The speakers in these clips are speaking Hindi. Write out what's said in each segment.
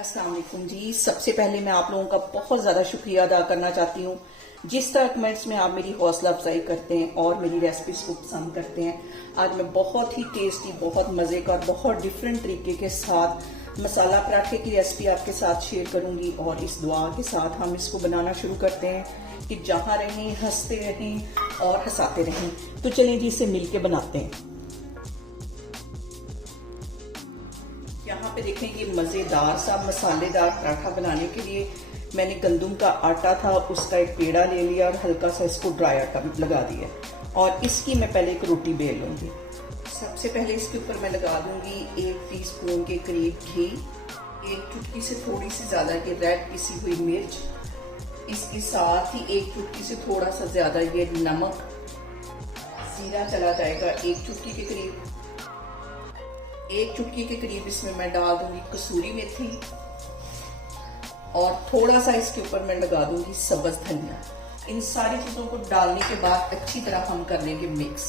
अस्सलाम वालेकुम जी। सबसे पहले मैं आप लोगों का बहुत ज़्यादा शुक्रिया अदा करना चाहती हूँ। जिस तरह कमेंट्स में आप मेरी हौसला अफजाई करते हैं और मेरी रेसिपीज को पसंद करते हैं। आज मैं बहुत ही टेस्टी, बहुत मज़े का और बहुत डिफरेंट तरीके के साथ मसाला पराठे की रेसिपी आपके साथ शेयर करूंगी। और इस दुआ के साथ हम इसको बनाना शुरू करते हैं कि जहाँ रहें हंसते रहें और हंसाते रहें। तो चलिए जी, इसे मिल के बनाते हैं। यहाँ पे देखें कि मज़ेदार सा मसालेदार पराठा बनाने के लिए मैंने गंदम का आटा था, उसका एक पेड़ा ले लिया और हल्का सा इसको ड्राई आटा लगा दिया। और इसकी मैं पहले एक रोटी बेल लूंगी। सबसे पहले इसके ऊपर मैं लगा दूंगी 1 टीस्पून के करीब घी, 1 चुटकी से थोड़ी सी ज्यादा ये रेड पिसी हुई मिर्च, इसके साथ ही 1 चुटकी से थोड़ा सा ज्यादा ये नमक, जीरा चला जाएगा 1 चुटकी के करीब। 1 चुटकी के करीब इसमें मैं डाल दूंगी कसूरी मेथी और थोड़ा सा इसके ऊपर मैं लगा दूंगी सब्ज धनिया। इन सारी चीजों को डालने के बाद अच्छी तरह हम कर लेंगे मिक्स।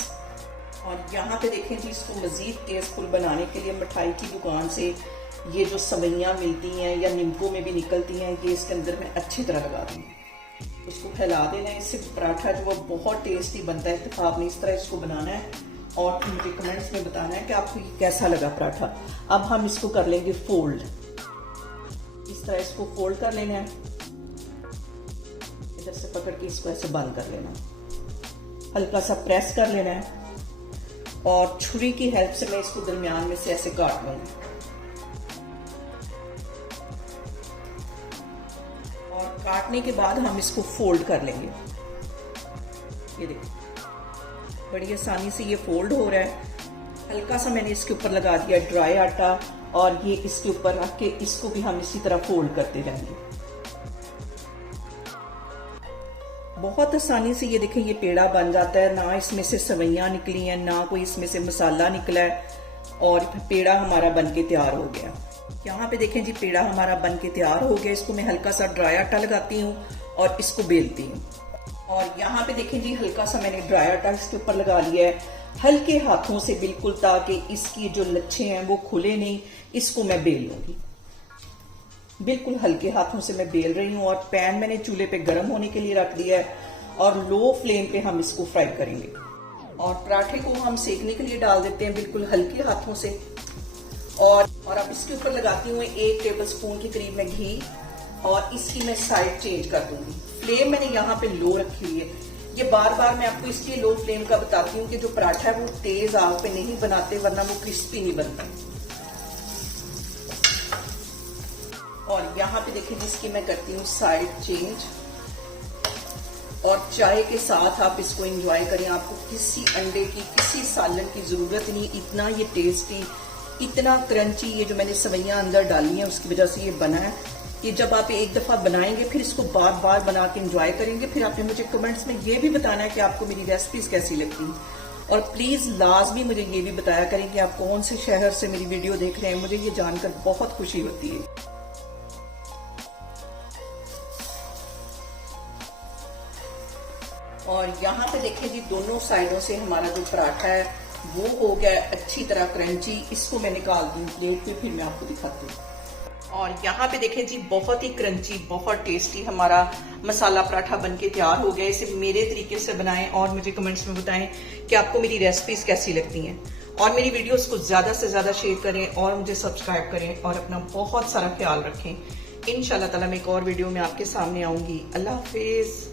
और यहाँ पे देखें जी, इसको मजीद टेस्टफुल बनाने के लिए मिठाई की दुकान से ये जो सवैयां मिलती हैं या निम्को में भी निकलती हैं, ये इसके अंदर मैं अच्छी तरह लगा दूंगी। उसको फैला देना है। इससे पराठा जो वो बहुत टेस्टी बनता है। तो आपने इस तरह इसको बनाना है और मुझे कमेंट्स में बताना है कि आपको ये कैसा लगा पराठा। अब हम इसको कर लेंगे फोल्ड। इस तरह इसको फोल्ड कर लेना है। इधर से पकड़ के इसको ऐसे बंद कर लेना, हल्का सा प्रेस कर लेना है और छुरी की हेल्प से मैं इसको दरमियान में से ऐसे काट लूंगी। और काटने के बाद हम इसको फोल्ड कर लेंगे। ये देखो, बड़ी आसानी से ये फोल्ड हो रहा है। हल्का सा मैंने इसके ऊपर लगा दिया ड्राई आटा और ये इसके ऊपर रख के इसको भी हम इसी तरह फोल्ड करते जाएंगे। बहुत आसानी से ये देखें, ये पेड़ा बन जाता है। ना इसमें से सवैयां निकली हैं, ना कोई इसमें से मसाला निकला है और पेड़ा हमारा बन के तैयार हो गया। यहाँ पे देखें जी, पेड़ा हमारा बन के तैयार हो गया। इसको मैं हल्का सा ड्राई आटा लगाती हूँ और इसको बेलती हूँ। और यहाँ पे देखें जी, हल्का सा मैंने ड्राई आटा इसके ऊपर लगा लिया है, हल्के हाथों से बिल्कुल, ताकि इसकी जो लच्छे हैं वो खुले नहीं। इसको मैं बेल लूंगी, बिल्कुल हल्के हाथों से मैं बेल रही हूँ। और पैन मैंने चूल्हे पे गर्म होने के लिए रख दिया है और लो फ्लेम पे हम इसको फ्राई करेंगे। और पराठे को हम सेकने के लिए डाल देते हैं बिल्कुल हल्के हाथों से। और अब इसके ऊपर लगाती हूँ 1 टेबलस्पून के करीब मैं घी और इसकी मैं साइड चेंज कर दूंगी। फ्लेम मैंने यहाँ पे लो रखी हुई है। ये बार बार मैं आपको इसलिए लो फ्लेम का बताती हूँ कि जो पराठा है वो तेज आग पे नहीं बनाते, वरना वो क्रिस्पी नहीं बनता। और यहाँ पे देखिए, जिसकी मैं करती हूँ साइड चेंज। और चाय के साथ आप इसको एंजॉय करें। आपको किसी अंडे की, किसी सालन की जरूरत नहीं। इतना ये टेस्टी, इतना क्रंची, ये जो मैंने सवैयां अंदर डाली हैं उसकी वजह से ये बना है। ये जब आप एक दफा बनाएंगे फिर इसको बार बार बना के एंजॉय करेंगे। फिर आपने मुझे कमेंट्स में ये भी बताना है कि आपको मेरी रेसिपीज कैसी लगती हैं। और प्लीज लाजमी मुझे ये भी बताया करें कि आप कौन से शहर से मेरी वीडियो देख रहे हैं। मुझे ये जानकर बहुत खुशी होती है। और यहाँ पे देखिए जी, दोनों साइडों से हमारा जो पराठा है वो हो गया अच्छी तरह क्रंची। इसको मैं निकाल दूँ प्लेट पे, फिर मैं आपको दिखाती हूँ। और यहाँ पे देखें जी, बहुत ही क्रंची, बहुत टेस्टी हमारा मसाला पराठा बनके तैयार हो गया। इसे मेरे तरीके से बनाएं और मुझे कमेंट्स में बताएं कि आपको मेरी रेसिपीज कैसी लगती हैं। और मेरी वीडियोस को ज्यादा से ज्यादा शेयर करें और मुझे सब्सक्राइब करें और अपना बहुत सारा ख्याल रखें। इंशाल्लाह ताला मैं एक और वीडियो में आपके सामने आऊंगी। अल्लाह हाफिज।